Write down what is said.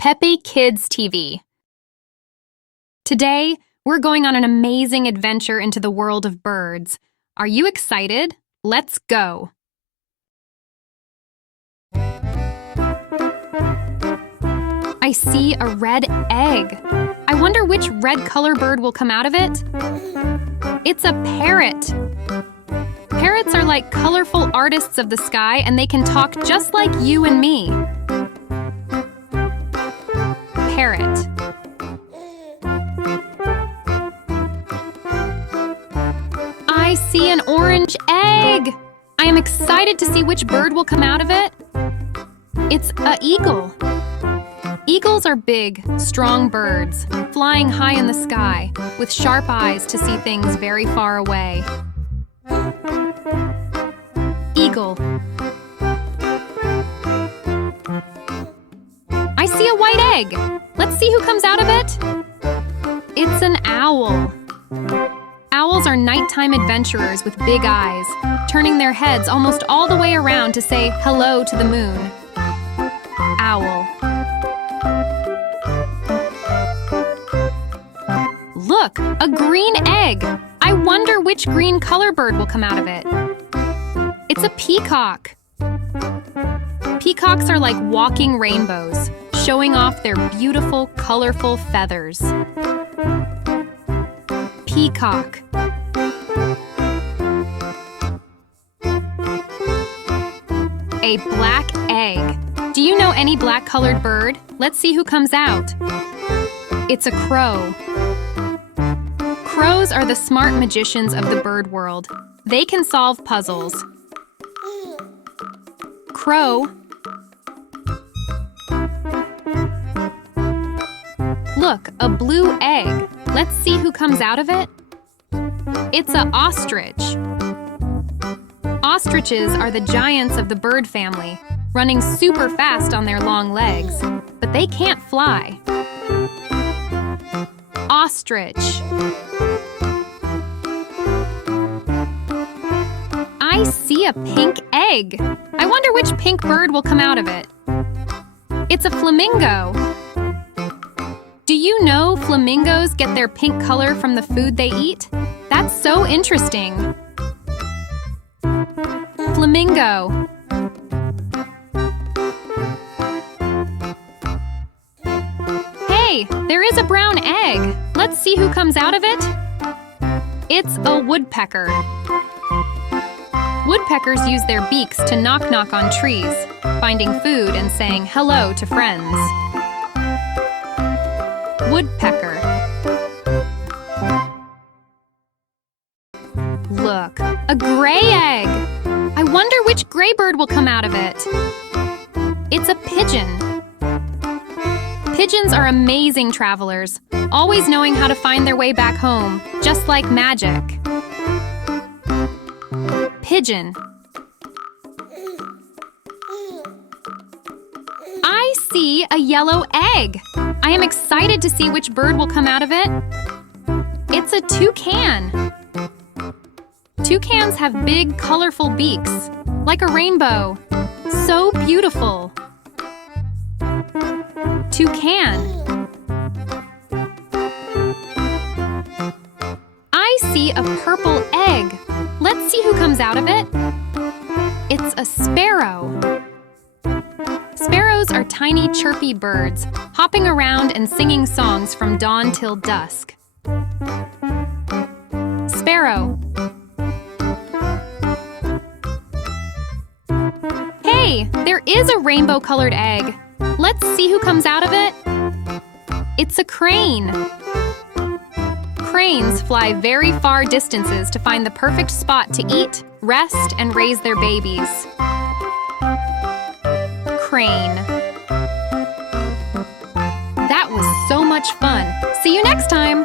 Pepe Kids TV. Today, we're going on an amazing adventure into the world of birds. Are you excited? Let's go! I see a red egg. I wonder which red color bird will come out of it. It's a parrot. Parrots are like colorful artists of the sky, and they can talk just like you and me. Parrot. I see an orange egg. I am excited to see which bird will come out of it. It's an eagle. Eagles are big, strong birds, flying high in the sky, with sharp eyes to see things very far away. Eagle. I see a white egg. Let's see who comes out of it. It's an owl. Owls are nighttime adventurers with big eyes, turning their heads almost all the way around to say hello to the moon. Owl. Look, a green egg. I wonder which green color bird will come out of it. It's a peacock. Peacocks are like walking rainbows, showing off their beautiful, colorful feathers. Peacock. A black egg. Do you know any black-colored bird? Let's see who comes out. It's a crow. Crows are the smart magicians of the bird world. They can solve puzzles. Crow. Look, a blue egg. Let's see who comes out of it. It's an ostrich. Ostriches are the giants of the bird family, running super fast on their long legs, but they can't fly. Ostrich. I see a pink egg. I wonder which pink bird will come out of it. It's a flamingo. Do you know flamingos get their pink color from the food they eat? That's so interesting. Flamingo. Hey, there is a brown egg. Let's see who comes out of it. It's a woodpecker. Woodpeckers use their beaks to knock-knock on trees, finding food and saying hello to friends. Woodpecker. Look, a gray egg. I wonder which gray bird will come out of it. It's a pigeon. Pigeons are amazing travelers, always knowing how to find their way back home, just like magic. Pigeon. I see a yellow egg. I am excited to see which bird will come out of it. It's a toucan. Toucans have big, colorful beaks, like a rainbow. So beautiful. Toucan. I see a purple egg. Let's see who comes out of it. It's a sparrow. Sparrows are tiny, chirpy birds, hopping around and singing songs from dawn till dusk. Sparrow. Hey, there is a rainbow-colored egg. Let's see who comes out of it. It's a crane. Cranes fly very far distances to find the perfect spot to eat, rest, and raise their babies. Crane. That was so much fun. See you next time!